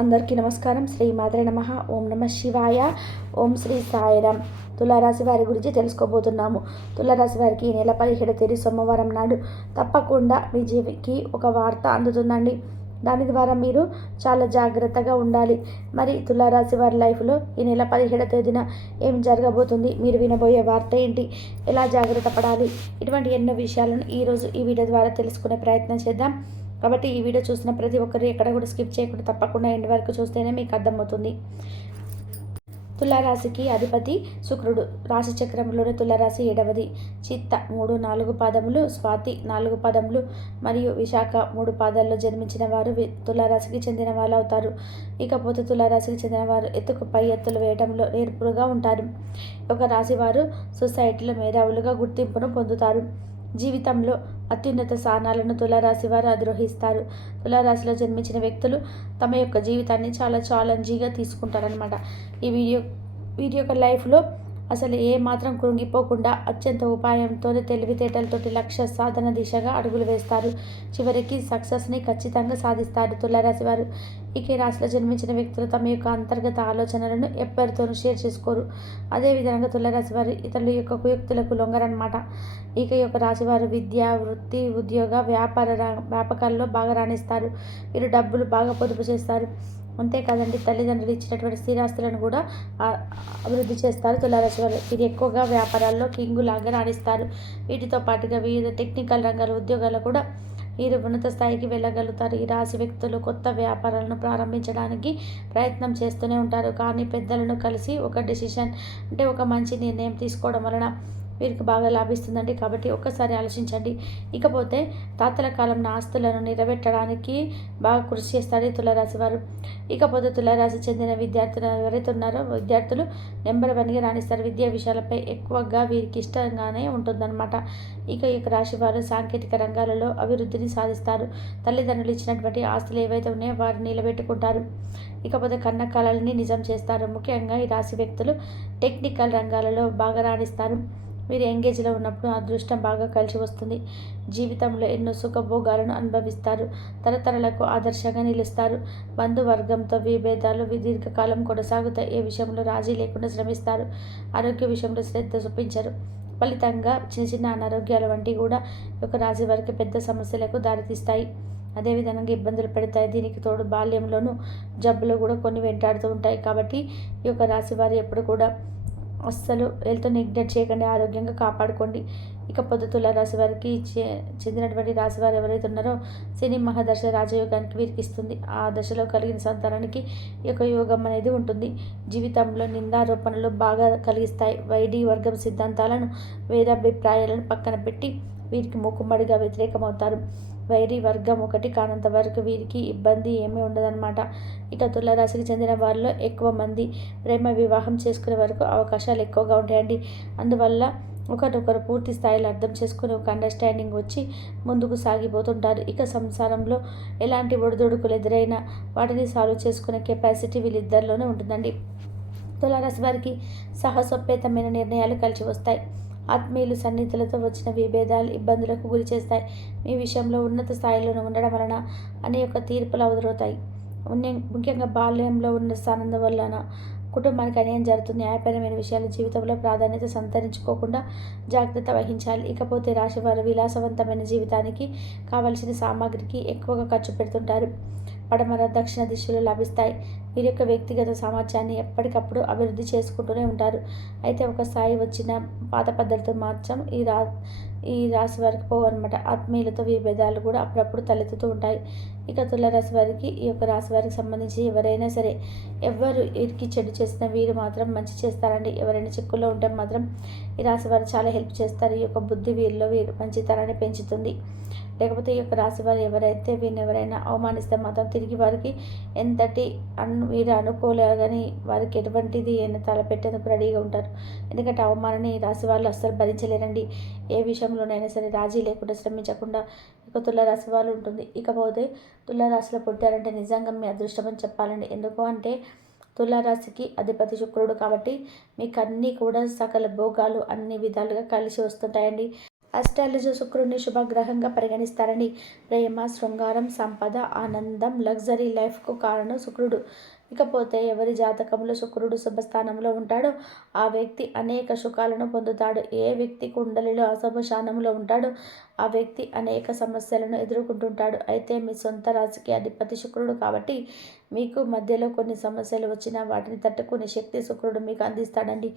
అందరికీ నమస్కారం. శ్రీ మాత్రే నమః. ఓం నమ శివాయ. ఓం శ్రీ సాయిరామ్. తులారాశి వారి గురించి తెలుసుకోబోతున్నాము. తులారాశి వారికి ఈ నెల 17 తేదీ సోమవారం నాడు తప్పకుండా మీ జీవికి ఒక వార్త అందుతుందండి. దాని ద్వారా మీరు చాలా జాగ్రత్తగా ఉండాలి. మరి తులారాశి వారి లైఫ్లో ఈ నెల 17 తేదీన ఏం జరగబోతుంది, మీరు వినబోయే వార్త ఏంటి, ఎలా జాగ్రత్త పడాలి, ఇటువంటి ఎన్నో విషయాలను ఈరోజు ఈ వీడియో ద్వారా తెలుసుకునే ప్రయత్నం చేద్దాం. కాబట్టి ఈ వీడియో చూసిన ప్రతి ఒక్కరు ఎక్కడ కూడా స్కిప్ చేయకుండా తప్పకుండా ఎండ్ వరకు చూస్తేనే మీకు అర్థమవుతుంది. తులారాశికి అధిపతి శుక్రుడు. రాశి చక్రంలోని తులారాశి 7వది. చిత్త 3, 4 పాదములు, స్వాతి 4 పాదములు మరియు విశాఖ 3 పాదాల్లో జన్మించిన వారు తులారాశికి చెందిన వాళ్ళు అవుతారు. ఇకపోతే తులారాశికి చెందిన వారు ఎత్తుకు పై ఎత్తులు వేయడంలో నేర్పుగా ఉంటారు. ఒక రాశి వారు సొసైటీలో మేధావులుగా గుర్తింపును పొందుతారు. జీవితంలో అత్యున్నత స్థానాలను తులారాశి వారు అధిరోహిస్తారు. తులారాశిలో జన్మించిన వ్యక్తులు తమ యొక్క జీవితాన్ని చాలా ఛాలెంజింగ్గా తీసుకుంటారనమాట. ఈ వీడియో యొక్క లైఫ్లో అసలు ఏ మాత్రం కృంగిపోకుండా అత్యంత ఉపాయంతో తెలివితేటలతోటి లక్ష్య సాధన దిశగా అడుగులు వేస్తారు. చివరికి సక్సెస్ని ఖచ్చితంగా సాధిస్తారు తులారాశి వారు. ఈ రాశిలో జన్మించిన వ్యక్తులు తమ యొక్క అంతర్గత ఆలోచనలను ఎవ్వరితోనూ షేర్ చేసుకోరు. అదేవిధంగా తులారాశి వారు ఇతరుల యొక్క కుయుక్తులకు లొంగరనమాట. ఈ యొక్క రాశి వారు విద్య, వృత్తి, ఉద్యోగ, వ్యాపకాల్లో బాగా రాణిస్తారు. వీరు డబ్బులు బాగా పొదుపు చేస్తారు. అంతేకాదండి, తల్లిదండ్రులు ఇచ్చినటువంటి స్థిరాస్తులను కూడా అభివృద్ధి చేస్తారు తులారాశి వారు. వీరు ఎక్కువగా వ్యాపారాల్లో కింగులాగా రాణిస్తారు. వీటితో పాటుగా వివిధ టెక్నికల్ రంగాల ఉద్యోగాలు కూడా వీరు ఉన్నత స్థాయికి వెళ్ళగలుగుతారు. ఈ రాశి వ్యక్తులు కొత్త వ్యాపారాలను ప్రారంభించడానికి ప్రయత్నం చేస్తూనే ఉంటారు. కానీ పెద్దలను కలిసి ఒక డెసిషన్ అంటే ఒక మంచి నిర్ణయం తీసుకోవడం వలన వీరికి బాగా లాభిస్తుందండి. కాబట్టి ఒక్కసారి ఆలోచించండి. ఇకపోతే తాతల కాలం ఆస్తులను నిలబెట్టడానికి బాగా కృషి చేస్తారు ఈ తులారాశి వారు. ఇకపోతే తులారాశి చెందిన విద్యార్థులు ఎవరైతే ఉన్నారో విద్యార్థులు నెంబర్ 1గా రాణిస్తారు. విద్యా విషయాలపై ఎక్కువగా వీరికి ఇష్టంగానే ఉంటుందన్నమాట. ఈ రాశి వారు సాంకేతిక రంగాలలో అభివృద్ధిని సాధిస్తారు. తల్లిదండ్రులు ఇచ్చినటువంటి ఆస్తులు ఏవైతే ఉన్నాయో వారిని నిలబెట్టుకుంటారు. ఇకపోతే కన్న కళల్ని నిజం చేస్తారు. ముఖ్యంగా ఈ రాశి వ్యక్తులు టెక్నికల్ రంగాలలో బాగా రాణిస్తారు. మీరు ఎంగేజ్లో ఉన్నప్పుడు అదృష్టం బాగా కలిసి వస్తుంది. జీవితంలో ఎన్నో సుఖభోగాలను అనుభవిస్తారు. తరతరాలకు ఆదర్శంగా నిలుస్తారు. బంధువర్గంతో విభేదాలు దీర్ఘకాలం కొనసాగుతాయి. ఏ విషయంలో రాజీ లేకుండా శ్రమిస్తారు. ఆరోగ్య విషయంలో శ్రద్ధ చూపించరు. ఫలితంగా చిన్న చిన్న అనారోగ్యాల వంటివి కూడా ఒక రాశి వారికి పెద్ద సమస్యలకు దారితీస్తాయి. అదేవిధంగా ఇబ్బందులు పెడతాయి. దీనికి తోడు బాల్యంలోనూ జబ్బులు కూడా కొన్ని వెంటాడుతూ ఉంటాయి. కాబట్టి ఈ యొక్క రాశి వారు ఎప్పుడు కూడా అస్సలు హెల్త్ నెగ్లెక్ట్ చేయకండి, ఆరోగ్యంగా కాపాడుకోండి. ఇకపోతే తులారాశి వారికి చెందినటువంటి రాశి వారు ఎవరైతే ఉన్నారో శని మహాదశ రాజయోగానికి వీరికి ఇస్తుంది. ఆ దశలో కలిగిన సంతానానికి ఈ యొక్క యోగం అనేది ఉంటుంది. జీవితంలో నిందారోపణలు బాగా కలిగిస్తాయి. వైడి వర్గం సిద్ధాంతాలను, వేదాభిప్రాయాలను పక్కన పెట్టి వీరికి మూకుమ్మడిగా వ్యతిరేకమవుతారు. వైరి వర్గం ఒకటి కానంత వరకు వీరికి ఇబ్బంది ఏమీ ఉండదన్నమాట. ఇక తులారాశికి చెందిన వారిలో ఎక్కువ మంది ప్రేమ వివాహం చేసుకునే వరకు అవకాశాలు ఎక్కువగా ఉంటాయండి. అందువల్ల ఒకరినొకరు పూర్తి స్థాయిలో అర్థం చేసుకుని ఒక అండర్స్టాండింగ్ వచ్చి ముందుకు సాగిపోతుంటారు. ఇక సంసారంలో ఎలాంటి ఒడిదుడుకులు ఎదురైనా వాటిని సాల్వ్ చేసుకునే కెపాసిటీ వీళ్ళిద్దరిలోనే ఉంటుందండి. తులారాశి వారికి సాహసోపేతమైన నిర్ణయాలు కలిసి వస్తాయి. ఆత్మీయులు సన్నిహితులతో వచ్చిన విభేదాలు ఇబ్బందులకు గురి చేస్తాయి. మీ విషయంలో ఉన్నత స్థాయిలో ఉండడం వలన అనేక తీర్పులు ఎదురవుతాయి. ముఖ్యంగా బాల్యంలో ఉన్న స్థానం వలన కుటుంబానికి అన్యాయం జరుగుతుంది. న్యాయపరమైన విషయాలు జీవితంలో ప్రాధాన్యత సంతరించుకోకుండా జాగ్రత్త వహించాలి. ఇకపోతే రాశివారు విలాసవంతమైన జీవితానికి కావలసిన సామాగ్రికి ఎక్కువగా ఖర్చు పెడుతుంటారు. పడమర, దక్షిణ దిశలు లభిస్తాయి. వీరి యొక్క వ్యక్తిగత సామర్థ్యాన్ని ఎప్పటికప్పుడు అభివృద్ధి చేసుకుంటూనే ఉంటారు. అయితే ఒక స్థాయి వచ్చిన పాత పద్ధతితో మాత్రం ఈ రాశి వారికి పోవన్నమాట. ఆత్మీయులతో విభేదాలు కూడా అప్పుడప్పుడు తలెత్తుతూ ఉంటాయి. ఇక తులారాశి వారికి ఈ యొక్క రాశి వారికి సంబంధించి ఎవరైనా సరే ఎవరు వీరికి చెడు చేసినా వీరు మాత్రం మంచి చేస్తారండి. ఎవరైనా చిక్కుల్లో ఉంటే మాత్రం ఈ రాశి వారు చాలా హెల్ప్ చేస్తారు. ఈ యొక్క బుద్ధి వీరిలో మంచితనాన్ని పెంచుతుంది. లేకపోతే ఈ యొక్క రాశి వారు ఎవరైతే వీరిని ఎవరైనా అవమానిస్తే మాత్రం తిరిగి వారికి ఎంతటి వీరు అనుకోలేదని వారికి ఎటువంటిది తలపెట్టేందుకు రెడీగా ఉంటారు. ఎందుకంటే అవమానాన్ని ఈ రాశి వాళ్ళు అస్సలు భరించలేరండి. ఏ విషయంలోనైనా సరే రాజీ లేకుండా శ్రమించకుండా ఇక తులారాశి వాళ్ళు ఉంటుంది. ఇకపోతే తులారాశిలో పుట్టారంటే నిజంగా మీ అదృష్టం అని చెప్పాలండి. ఎందుకు అంటే తులారాశికి అధిపతి శుక్రుడు కాబట్టి మీకు అన్నీ కూడా సకల భోగాలు అన్ని విధాలుగా కలిసి వస్తుంటాయండి. అస్ట్రాలజీ శుక్రుడిని శుభగ్రహంగా పరిగణిస్తారని. ప్రేమ, శృంగారం, సంపద, ఆనందం, లగ్జరీ లైఫ్కు కారణం శుక్రుడు. ఇకపోతే ఎవరి జాతకంలో శుక్రుడు శుభస్థానంలో ఉంటాడో ఆ వ్యక్తి అనేక సుఖాలను పొందుతాడు. ఏ వ్యక్తి కుండలిలో అశుభ స్థానంలో ఉంటాడో ఆ వ్యక్తి అనేక సమస్యలను ఎదుర్కొంటుంటాడు. అయితే మీ సొంత రాశికి అధిపతి శుక్రుడు కాబట్టి మీకు మధ్యలో కొన్ని సమస్యలు వచ్చినా వాటిని తట్టుకునే శక్తి శుక్రుడు మీకు అందిస్తాడండి.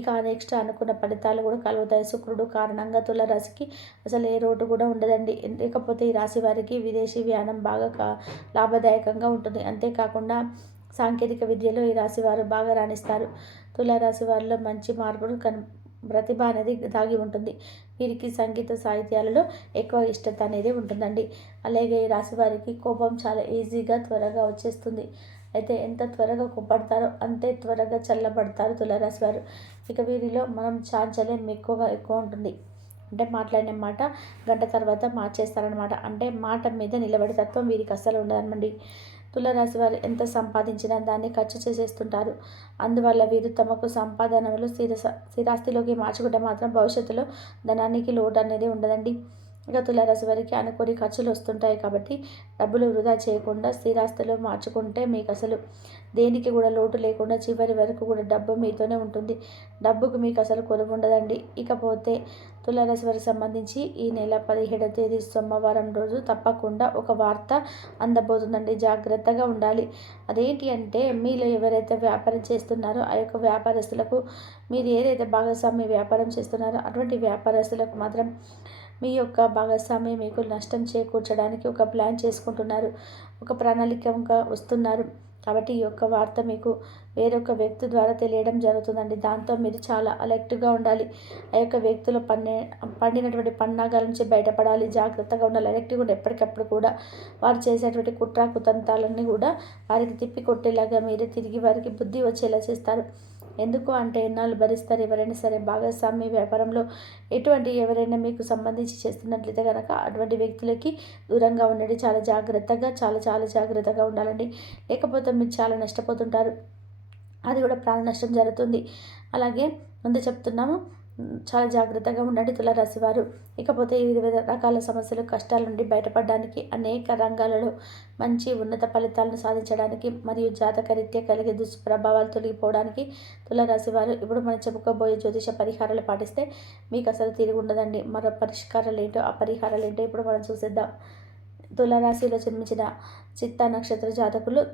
ఇక నెక్స్ట్ అనుకున్న ఫలితాలు కూడా కలుగుతాయి. శుక్రుడు కారణంగా తులారాశికి అసలు ఏ రోడ్డు కూడా ఉండదండి. లేకపోతే ఈ రాశి వారికి విదేశీ ప్రయాణం బాగా లాభదాయకంగా ఉంటుంది. అంతేకాకుండా సాంకేతిక విద్యలో ఈ రాశి వారు బాగా రాణిస్తారు. తులారాశి వారిలో మంచి మార్పును ప్రతిభ అనేది దాగి ఉంటుంది. వీరికి సంగీత సాహిత్యాలలో ఎక్కువ ఇష్టత అనేది ఉంటుందండి. అలాగే ఈ రాశి వారికి కోపం చాలా ఈజీగా త్వరగా వచ్చేస్తుంది. అయితే ఎంత త్వరగా కోపడతారో అంతే త్వరగా చల్లబడతారు తులారాశి వారు. ఇక వీరిలో మనం చాంచల్యం ఎక్కువ ఉంటుంది. అంటే మాట్లాడిన మాట గంట తర్వాత మార్చేస్తారనమాట. అంటే మాట మీద నిలబడే తత్వం వీరికి అస్సలు ఉండదన్నమాట. తులారాశి వారు ఎంత సంపాదించినా దాన్ని ఖర్చు చేసేస్తుంటారు. అందువల్ల వీరు తమకు సంపాదనలు స్థిరాస్తిలోకి మార్చుకుంటే మాత్రం భవిష్యత్తులో ధనానికి లోటు అనేది ఉండదండి. ఇక తులారాశి వారికి అనుకోని ఖర్చులు వస్తుంటాయి కాబట్టి డబ్బులు వృధా చేయకుండా స్థిరాస్తులు మార్చుకుంటే మీకు అసలు దేనికి కూడా లోటు లేకుండా చివరి వరకు కూడా డబ్బు మీతోనే ఉంటుంది. డబ్బుకు మీకు అసలు కొరవ ఉండదండి. ఇకపోతే తులారాశి వారికి సంబంధించి ఈ నెల 17వ తేదీ సోమవారం రోజు తప్పకుండా ఒక వార్త అందబోతుందండి. జాగ్రత్తగా ఉండాలి. అదేంటి అంటే మీలో ఎవరైతే వ్యాపారం చేస్తున్నారో ఆ యొక్క వ్యాపారస్తులకు, మీరు ఏదైతే భాగస్వామ్య వ్యాపారం చేస్తున్నారో అటువంటి వ్యాపారస్తులకు మాత్రం మీ యొక్క భాగస్వామి మీకు నష్టం చేకూర్చడానికి ఒక ప్లాన్ చేసుకుంటున్నారు. ఒక ప్రణాళికగా వస్తున్నారు. కాబట్టి ఈ యొక్క వార్త మీకు వేరొక వ్యక్తి ద్వారా తెలియడం జరుగుతుందండి. దాంతో మీరు చాలా అలర్ట్గా ఉండాలి. ఆ యొక్క వ్యక్తులు పండినటువంటి పన్నాగాల నుంచి బయటపడాలి. జాగ్రత్తగా ఉండాలి. అలర్ట్గా ఉండి ఎప్పటికప్పుడు కూడా వారు చేసేటువంటి కుట్ర కుతంత్రాలన్నీ కూడా వారికి తిప్పి కొట్టేలాగా మీరే తిరిగి వారికి బుద్ధి వచ్చేలా చేస్తారు. ఎందుకు అంటే ఎన్నాళ్ళు భరిస్తారు ఎవరైనా సరే. భాగస్వామ్య వ్యాపారంలో ఎవరైనా మీకు సంబంధించి చేస్తున్నట్లయితే కనుక అటువంటి వ్యక్తులకి దూరంగా ఉండండి. చాలా జాగ్రత్తగా చాలా జాగ్రత్తగా ఉండాలండి. లేకపోతే మీరు చాలా నష్టపోతుంటారు. అది కూడా ప్రాణ నష్టం జరుగుతుంది. అలాగే ముందు చెప్తున్నాము, చాలా జాగ్రత్తగా ఉండండి తులారాశి వారు. ఇకపోతే ఈ వివిధ రకాల సమస్యలు, కష్టాల నుండి బయటపడడానికి, అనేక రంగాలలో మంచి ఉన్నత ఫలితాలను సాధించడానికి మరియు జాతకరీత్యా కలిగే దుష్ప్రభావాలు తొలగిపోవడానికి తులారాశి వారు ఇప్పుడు మనం చెప్పుకోబోయే జ్యోతిష పరిహారాలు పాటిస్తే మీకు అసలు తిరిగి ఉండదండి. మరో పరిష్కారాలు ఏంటో, ఆ పరిహారాలు ఏంటో ఇప్పుడు మనం చూసేద్దాం. తులారాశిలో జన్మించిన చిత్తా నక్షత్ర జాతకులు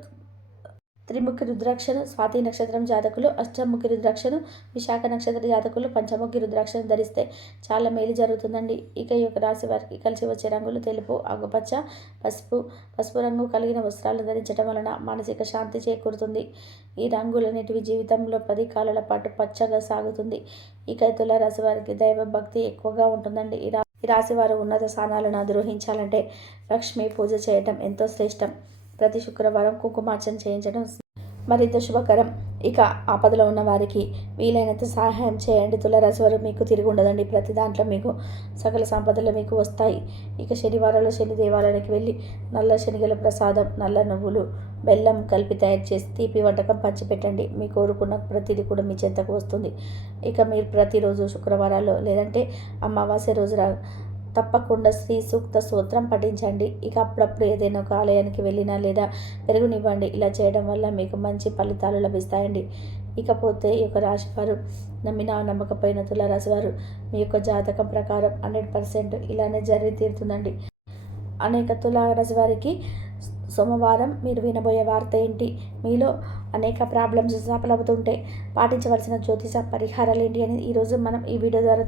త్రిముఖి రుద్రాక్షను, స్వాతి నక్షత్రం జాతకులు అష్టముఖి రుద్రాక్షను, విశాఖ నక్షత్ర జాతకులు పంచముఖి రుద్రాక్షను ధరిస్తే చాలా మేలు జరుగుతుందండి. ఇక ఈ యొక్క రాశి వారికి కలిసి వచ్చే రంగులు తెలుపు, ఆకుపచ్చ, పసుపు రంగు కలిగిన వస్త్రాలు ధరించడం వలన మానసిక శాంతి చేకూరుతుంది. ఈ రంగులన్నిటివి జీవితంలో 10 కాలాల పాటు పచ్చగా సాగుతుంది. ఇక తులారాశి వారికి దైవ భక్తి ఎక్కువగా ఉంటుందండి. ఈ రాశి వారు ఉన్నత స్థానాలను అధిరోహించాలంటే లక్ష్మీ పూజ చేయటం ఎంతో శ్రేష్టం. ప్రతి శుక్రవారం కుంకుమార్చన చేయించడం మరింత శుభకరం. ఇక ఆపదలో ఉన్న వారికి వీలైనంత సహాయం చేయండి. తులారాశి వారు మీకు తిరిగి ఉండదండి. ప్రతి దాంట్లో మీకు సకల సంపదలు మీకు వస్తాయి. ఇక శనివారాల్లో శని దేవాలయానికి వెళ్ళి నల్ల శనిగల ప్రసాదం, నల్ల నువ్వులు, బెల్లం కలిపి తయారు చేసి తీపి వంటకం పంచిపెట్టండి. మీ కోరుకున్న ప్రతిదీ కూడా మీ చెంతకు వస్తుంది. ఇక మీరు ప్రతిరోజు శుక్రవారాల్లో లేదంటే అమావాస్య రోజు తప్పకుండా శ్రీ సూక్త స్తోత్రం పఠించండి. ఇక అప్పుడప్పుడు ఏదైనా ఒక ఆలయానికి వెళ్ళినా లేదా పెరుగునివ్వండి. ఇలా చేయడం వల్ల మీకు మంచి ఫలితాలు లభిస్తాయండి. ఇకపోతే ఈ యొక్క రాశివారు నమ్మినా నమ్మకపోయిన తులారాశి వారు మీ యొక్క జాతకం ప్రకారం 100% ఇలానే జరిగి తీరుతుందండి. అనేక తులారాశి వారికి సోమవారం మీరు వినబోయే వార్త ఏంటి, మీలో అనేక ప్రాబ్లమ్స్ సఫలవుతుంటే పాటించవలసిన జ్యోతిష పరిహారాలు ఏంటి అని ఈరోజు మనం ఈ వీడియో ద్వారా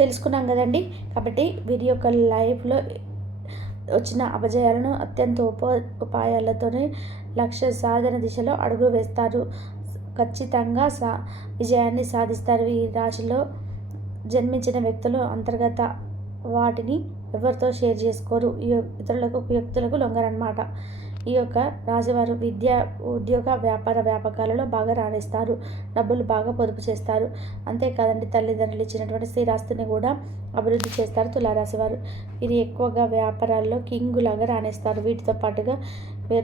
తెలుసుకున్నాం కదండి. కాబట్టి వీరి యొక్క లైఫ్లో వచ్చిన అపజయాలను అత్యంత ఉపాయాలతోనే లక్ష్య సాధన దిశలో అడుగు వేస్తారు. ఖచ్చితంగా విజయాన్ని సాధిస్తారు. ఈ రాశిలో జన్మించిన వ్యక్తులు అంతర్గత వాటిని ఎవరితో షేర్ చేసుకోరు. ఇతరులకు వ్యక్తులకు లొంగరన్నమాట. ఈ యొక్క రాశివారు విద్య, ఉద్యోగ, వ్యాపారాలలో బాగా రాణిస్తారు. డబ్బులు బాగా పొదుపు చేస్తారు. అంతేకాదండి, తల్లిదండ్రులు ఇచ్చినటువంటి స్థిరాస్తిని కూడా అభివృద్ధి చేస్తారు తులారాశి వారు. వీరు ఎక్కువగా వ్యాపారాల్లో కింగులాగా రాణిస్తారు. వీటితో పాటుగా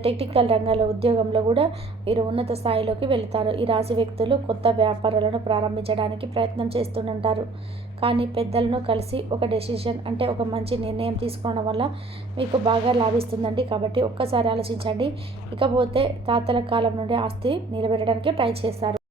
టెక్నికల్ రంగంలో ఉద్యోగంలో కూడా వీరు ఉన్నత స్థాయిలోకి వెళతారు. ఈ రాశి వ్యక్తులు కొత్త వ్యాపారాలను ప్రారంభించడానికి ప్రయత్నం చేస్తుంటారు. కానీ పెద్దలను కలిసి ఒక డెసిషన్ అంటే ఒక మంచి నిర్ణయం తీసుకోవడం వల్ల మీకు బాగా లాభిస్తుందండి. కాబట్టి ఒక్కసారి ఆలోచించండి. ఇకపోతే తాతల కాలం నుండి ఆస్తి నిలబెట్టడానికి ట్రై చేస్తారు.